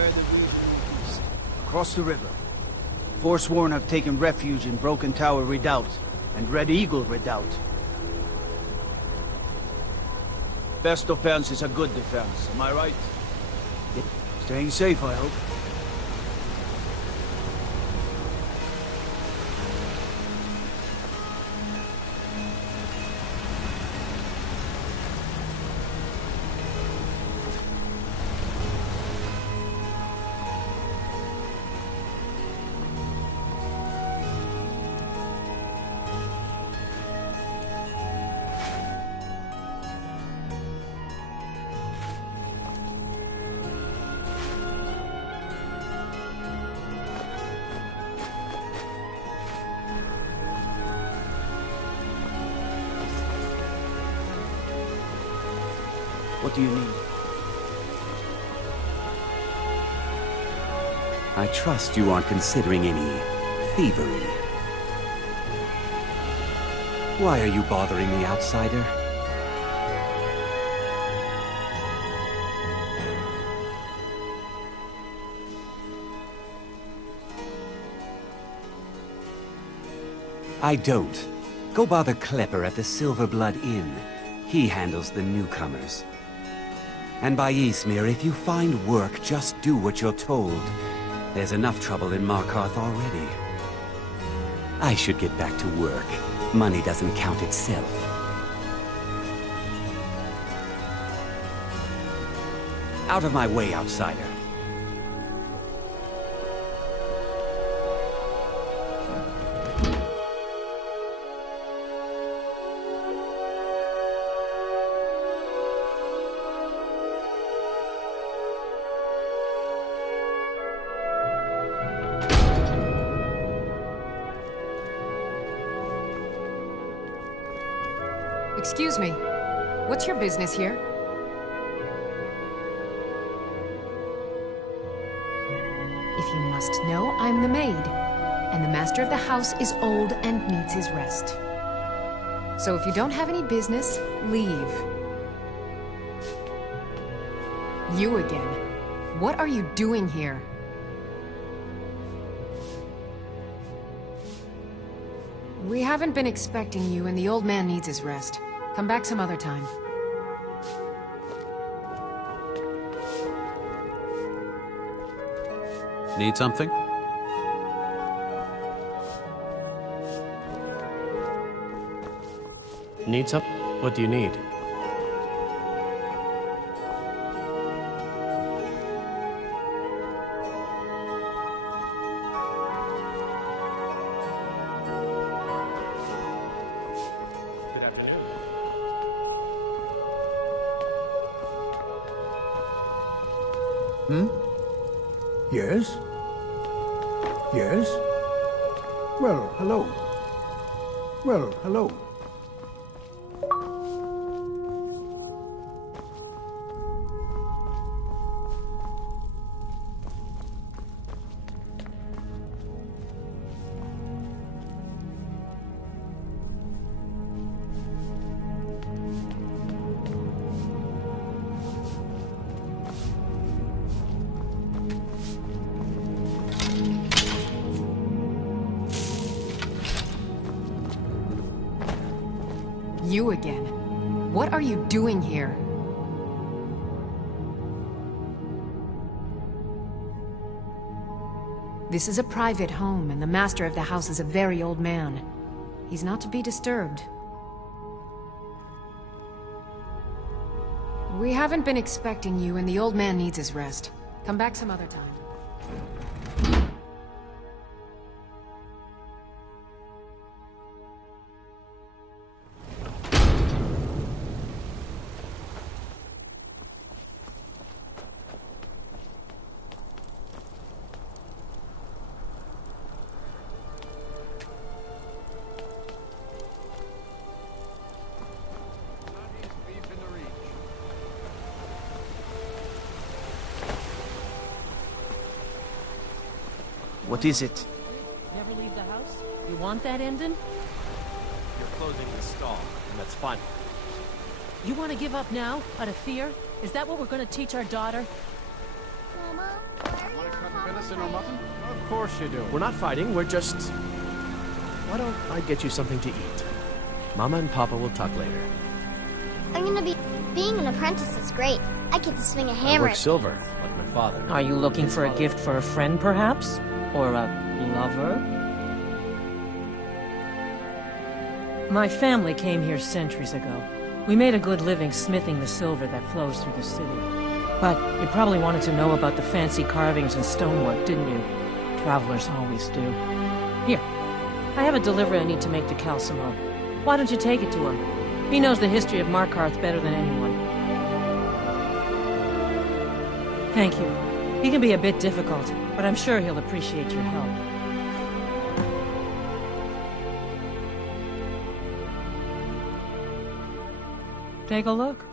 Where the route east. Across the river. Forsworn have taken refuge in Broken Tower Redoubt and Red Eagle Redoubt. Best defense is a good defense, am I right? Staying safe, I hope. What do you need? I trust you aren't considering any thievery. Why are you bothering the outsider? I don't. Go bother Klepper at the Silverblood Inn. He handles the newcomers. And by Ysmir, if you find work, just do what you're told. There's enough trouble in Markarth already. I should get back to work. Money doesn't count itself. Out of my way, outsider. Excuse me. What's your business here? If you must know, I'm the maid. And the master of the house is old and needs his rest. So if you don't have any business, leave. You again. What are you doing here? We haven't been expecting you, and the old man needs his rest. Come back some other time. Need something? Need some? What do you need? Yes? Yes? Well, hello. Well, hello. You again. What are you doing here? This is a private home, and the master of the house is a very old man. He's not to be disturbed. We haven't been expecting you, and the old man needs his rest. Come back some other time. What is it? Never leave the house? You want that ending? You're closing the stall, and that's fine. You want to give up now, out of fear? Is that what we're going to teach our daughter? Mama, venison or mutton? Of course you do. We're not fighting, we're just... Why don't I get you something to eat? Mama and Papa will talk later. I'm gonna be... Being an apprentice is great. I get to swing a I hammer. work silver, like my father. Are you looking for a gift for a friend, perhaps? Or a lover? My family came here centuries ago. We made a good living smithing the silver that flows through the city. But you probably wanted to know about the fancy carvings and stonework, didn't you? Travelers always do. Here, I have a delivery I need to make to Calcimo. Why don't you take it to him? He knows the history of Markarth better than anyone. Thank you. He can be a bit difficult, but I'm sure he'll appreciate your help. Take a look.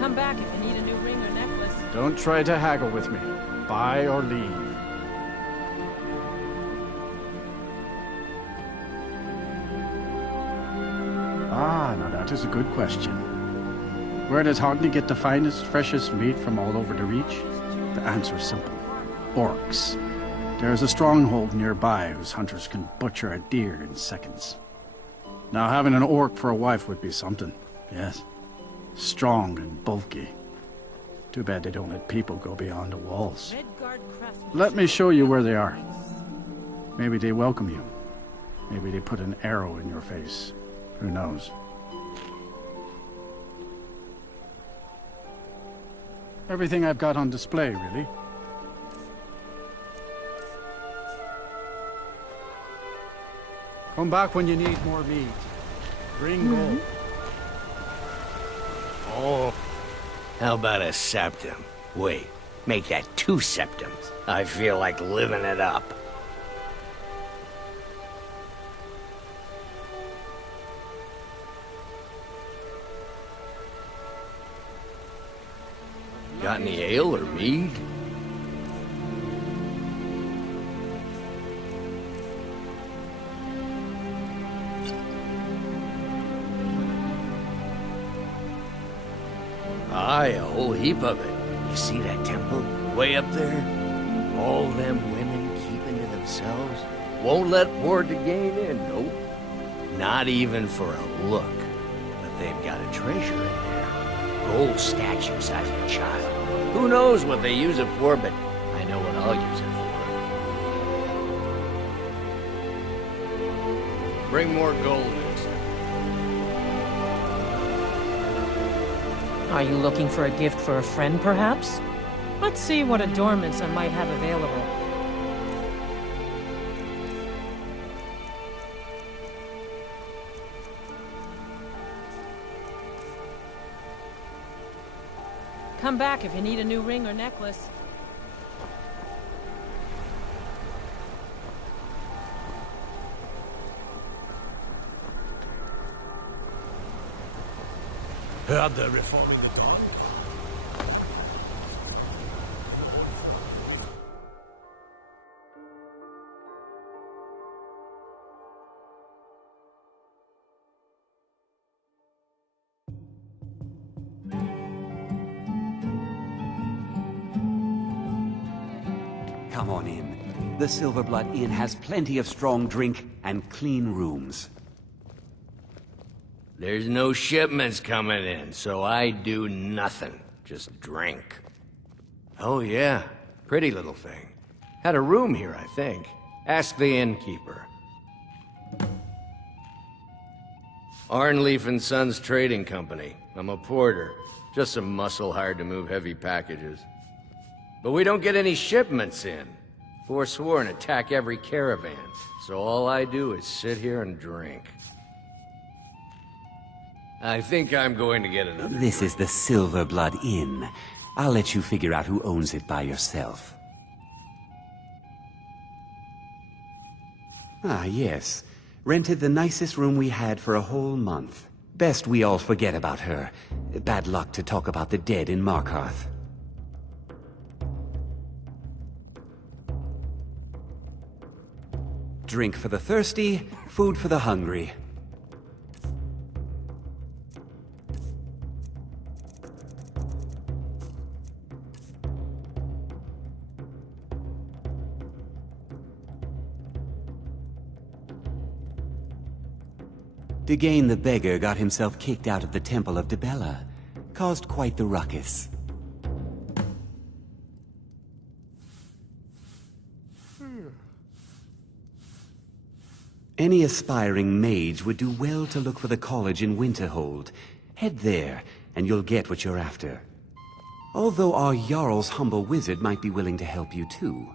Come back if you need a new ring or necklace. Don't try to haggle with me. Buy or leave. Ah, now that is a good question. Where does Hogney get the finest, freshest meat from all over the Reach? The answer is simple. Orcs. There is a stronghold nearby whose hunters can butcher a deer in seconds. Now having an orc for a wife would be something, yes. Strong and bulky. Too bad they don't let people go beyond the walls. Let me show you where they are. Maybe they welcome you. Maybe they put an arrow in your face. Who knows? Everything I've got on display, really. Come back when you need more meat. Bring gold. Oh, how about a septum? Wait, make that 2 septums. I feel like living it up. Got any ale or mead? Aye, a whole heap of it. You see that temple? Way up there? All them women keeping to themselves? Won't let poor gain in, nope. Not even for a look. But they've got a treasure in there. Gold statue size of a child. Who knows what they use it for, but I know what I'll use it for. Bring more gold next time. Are you looking for a gift for a friend, perhaps? Let's see what adornments I might have available. Come back if you need a new ring or necklace. Heard they're reforming the dawn. Come on in. The Silverblood Inn has plenty of strong drink and clean rooms. There's no shipments coming in, so I do nothing. Just drink. Oh yeah, pretty little thing. Had a room here, I think. Ask the innkeeper. Arnleaf and Sons Trading Company. I'm a porter. Just some muscle hired to move heavy packages. But we don't get any shipments in. Forsworn attack every caravan, so all I do is sit here and drink. I think I'm going to get another. This is the Silver Blood Inn. I'll let you figure out who owns it by yourself. Ah, yes. Rented the nicest room we had for a whole month. Best we all forget about her. Bad luck to talk about the dead in Markarth. Drink for the thirsty, food for the hungry. Degane the beggar got himself kicked out of the Temple of Dibella. Caused quite the ruckus. Any aspiring mage would do well to look for the college in Winterhold. Head there, and you'll get what you're after. Although our Jarl's humble wizard might be willing to help you too.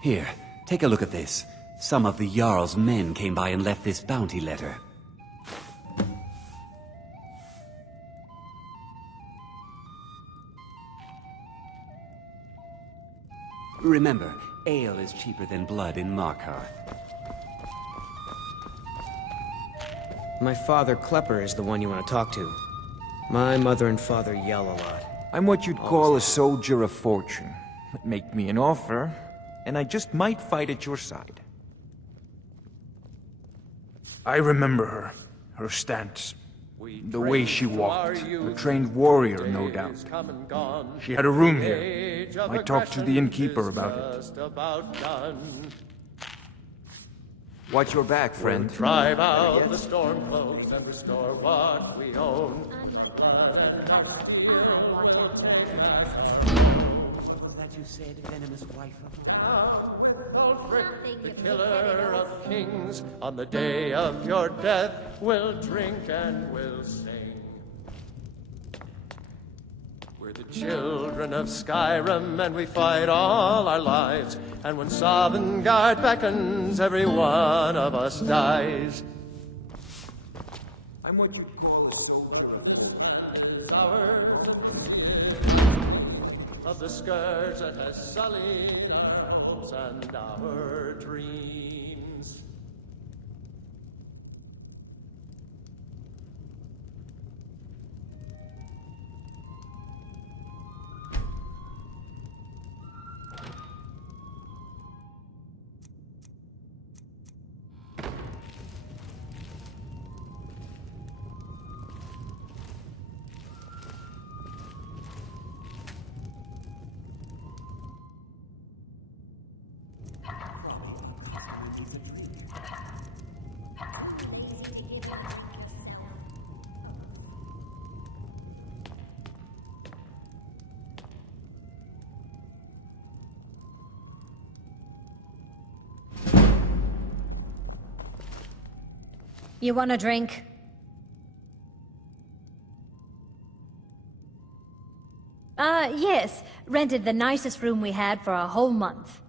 Here, take a look at this. Some of the Jarl's men came by and left this bounty letter. Remember, ale is cheaper than blood in Markarth. My father, Klepper, is the one you want to talk to. My mother and father yell a lot. I'm what you'd call a soldier of fortune. Make me an offer, and I just might fight at your side. I remember her. Her stance. The way she walked. A trained warrior, no doubt. She had a room here. Might talk to the innkeeper about it. Watch your back, friend. Drive out the storm clouds and restore what we own. You said, venomous wife of the killer of kings, on the day of your death, we'll drink and we'll sing. We're the children of Skyrim, and we fight all our lives. And when Sovngarde beckons, every one of us dies. I'm what you call a soldier of the scourge that has sullied our hopes and our dreams. You want a drink? Yes. Rented the nicest room we had for a whole month.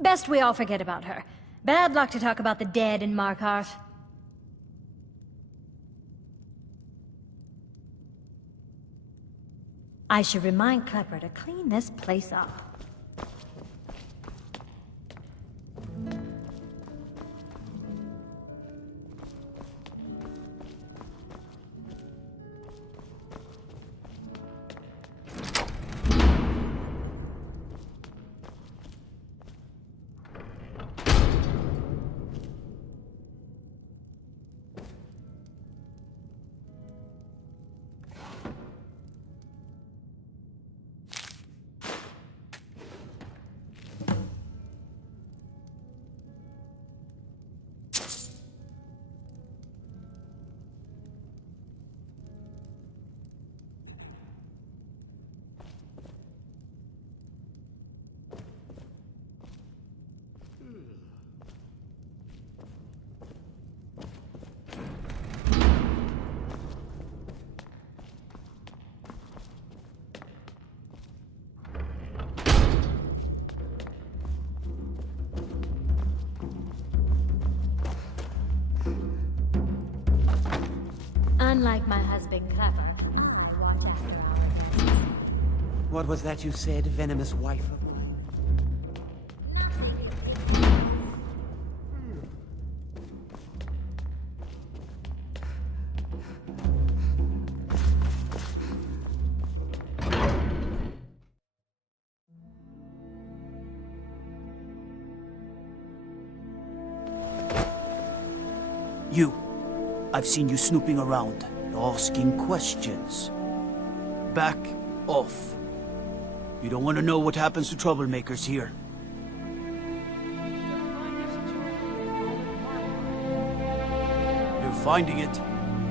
Best we all forget about her. Bad luck to talk about the dead in Markarth. I should remind Klepper to clean this place up. Unlike my husband, Clever. Watch after our affairs. What was that you said, venomous wife? You. I've seen you snooping around, asking questions. Back off. You don't want to know what happens to troublemakers here. You're finding it.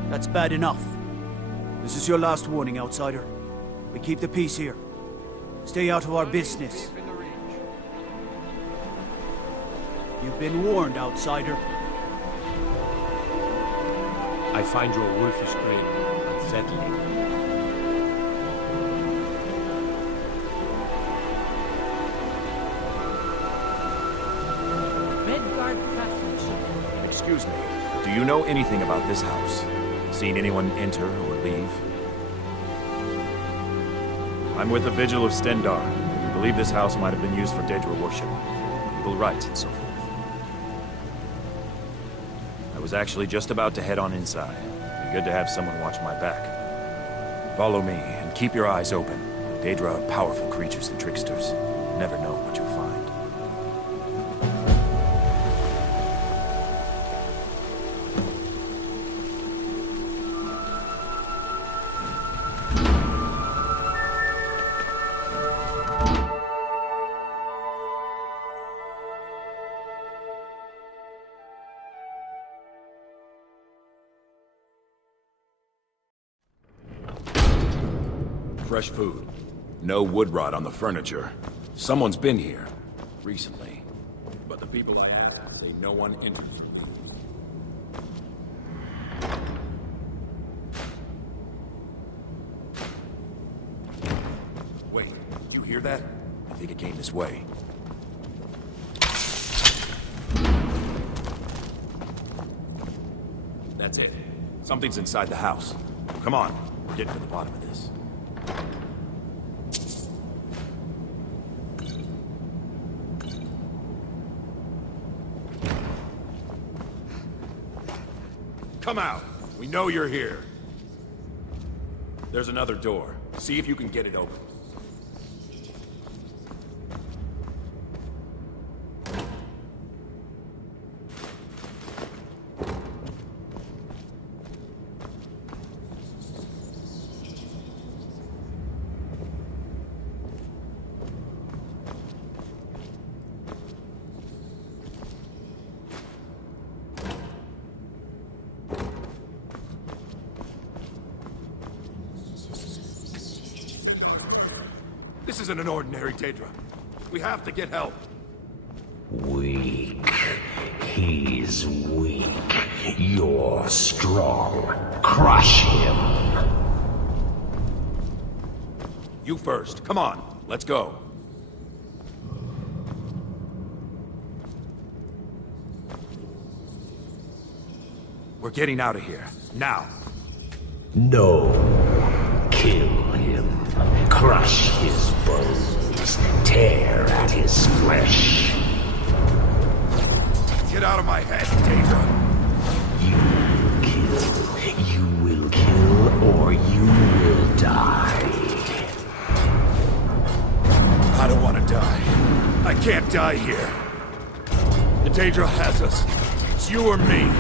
That's bad enough. This is your last warning, outsider. We keep the peace here. Stay out of our business. You've been warned, outsider. I find your wolfish grin unsettling. Redguard craftsmanship. Excuse me, do you know anything about this house? Seen anyone enter or leave? I'm with the Vigil of Stendar. We believe this house might have been used for Daedra worship, evil rites and so forth. I was actually just about to head on inside. Be good to have someone watch my back. Follow me, and keep your eyes open. Daedra are powerful creatures and tricksters. Never know what you'll find. Fresh food. No wood rot on the furniture. Someone's been here. Recently. But the people I asked say no one entered. Wait, you hear that? I think it came this way. That's it. Something's inside the house. Come on, we're getting to the bottom of this. Come out! We know you're here. There's another door. See if you can get it open. This isn't an ordinary Daedra. We have to get help. Weak. He's weak. You're strong. Crush him. You first. Come on. Let's go. We're getting out of here. Now. No. Kill him. Crush his bones. Tear at his flesh. Get out of my head, Daedra. You will kill, or you will die. I don't want to die. I can't die here. The Daedra has us. It's you or me.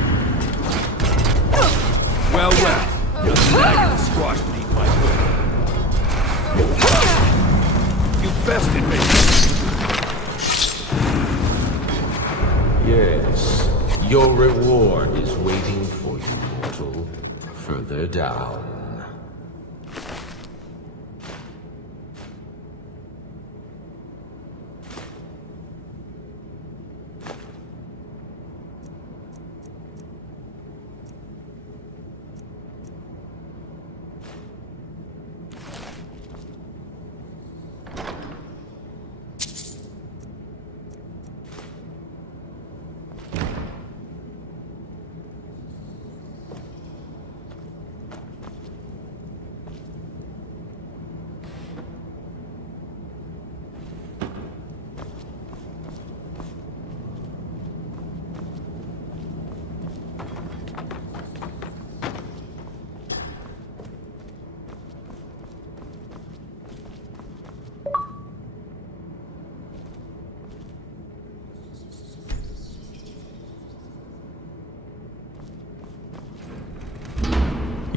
Well, you're the dragon squashed beneath my foot. You bested me! Yes, your reward is waiting for you, mortal. Further down.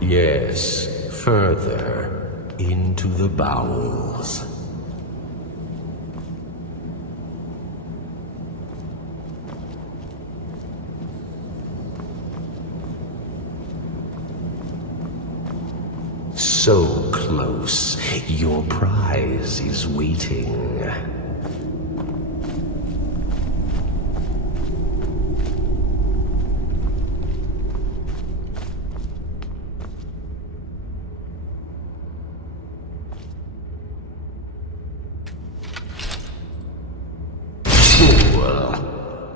Yes, further into the bowels. So close, your prize is waiting.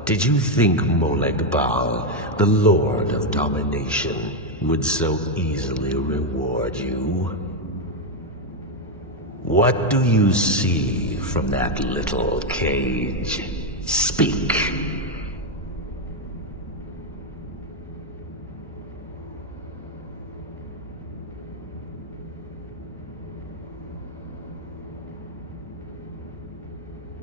Did you think Molag Bal, the Lord of Domination, would so easily reward you? What do you see from that little cage? Speak.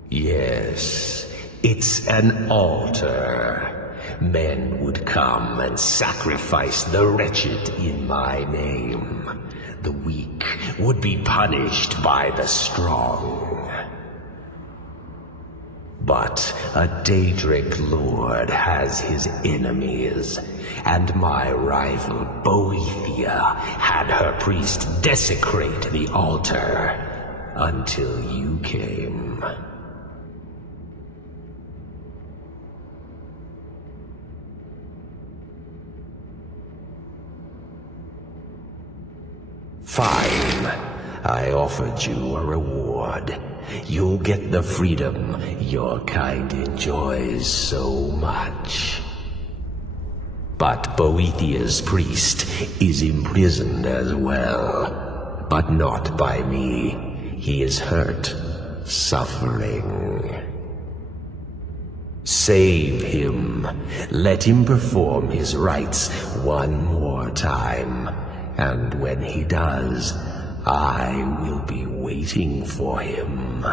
Yes, it's an altar. Men would come and sacrifice the wretched in my name. The weak would be punished by the strong. But a Daedric lord has his enemies, and my rival Boethia had her priest desecrate the altar until you came. Fine. I offered you a reward. You'll get the freedom your kind enjoys so much. But Boethia's priest is imprisoned as well. But not by me. He is hurt, suffering. Save him. Let him perform his rites one more time. And when he does, I will be waiting for him.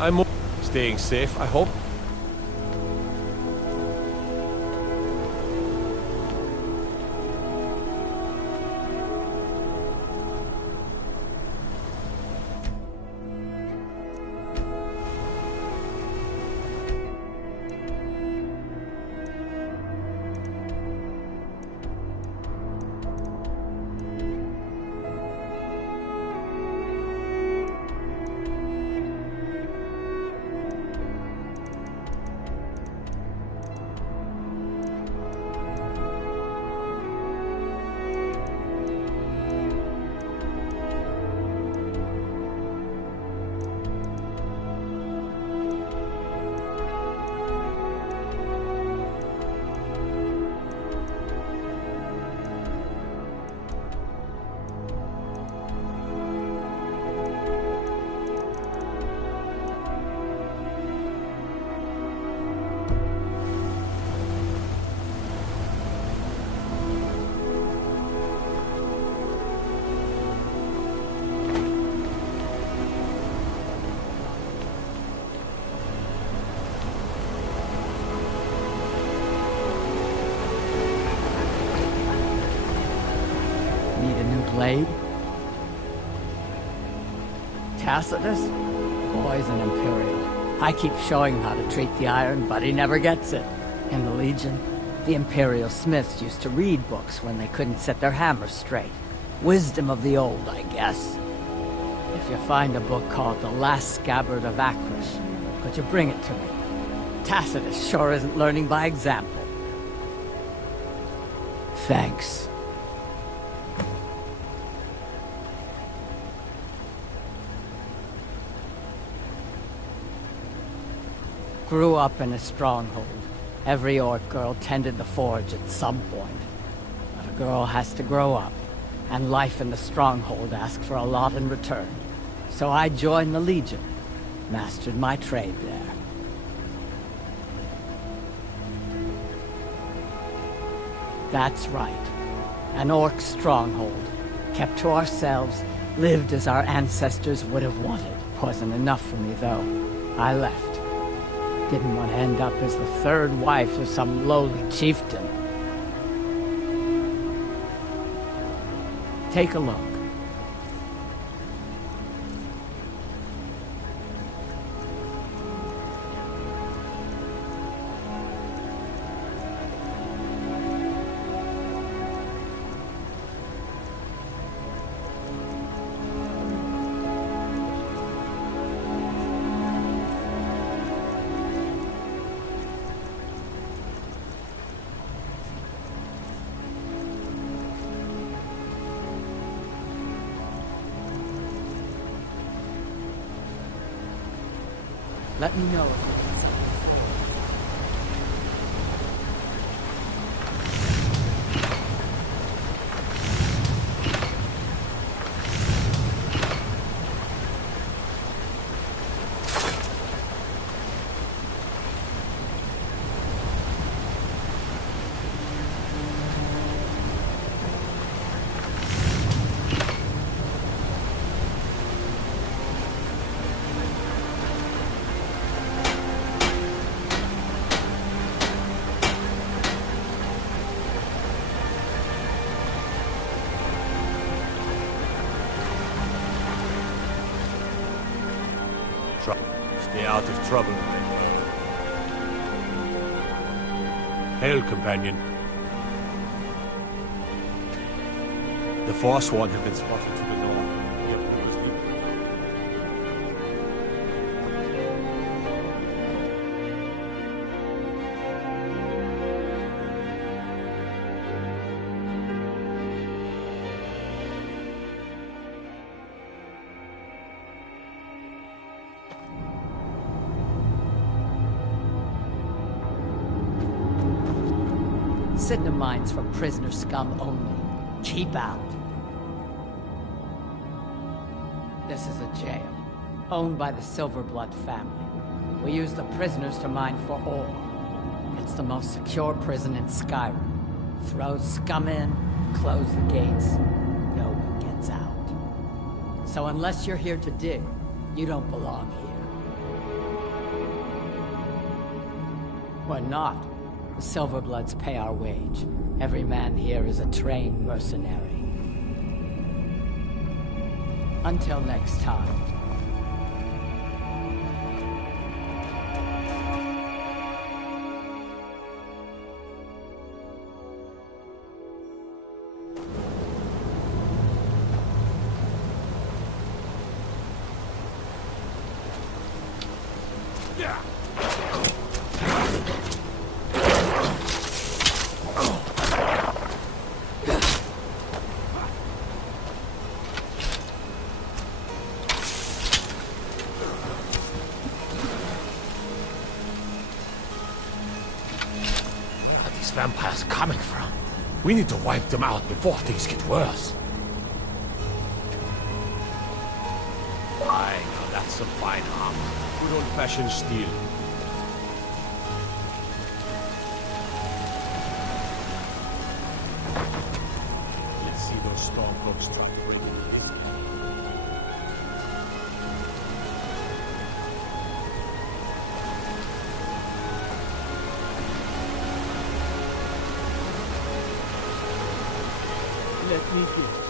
I'm staying safe, I hope. blade? Tacitus? Boy's an Imperial. I keep showing him how to treat the iron, but he never gets it. In the Legion, the Imperial smiths used to read books when they couldn't set their hammers straight. Wisdom of the old, I guess. If you find a book called The Last Scabbard of Akrish, could you bring it to me? Tacitus sure isn't learning by example. Thanks. Grew up in a stronghold. Every orc girl tended the forge at some point. But a girl has to grow up, and life in the stronghold asks for a lot in return. So I joined the Legion, mastered my trade there. That's right. An orc stronghold. Kept to ourselves, lived as our ancestors would have wanted. Wasn't enough for me, though. I left. Didn't want to end up as the third wife of some lowly chieftain. Take a look. Let me know. Stay out of trouble. Hail, companion. The Forsworn have been spotted to the north. Signa mines for prisoner scum only. Keep out. This is a jail, owned by the Silverblood family. We use the prisoners to mine for ore. It's the most secure prison in Skyrim. Throw scum in, close the gates, no one gets out. So unless you're here to dig, you don't belong here. We're not. The Silverbloods pay our wage. Every man here is a trained mercenary. Until next time. Vampires coming from? We need to wipe them out before things get worse. Fine, now that's some fine armor. Good old-fashioned steel. Let's see those stormcloaks drop. Let me guess.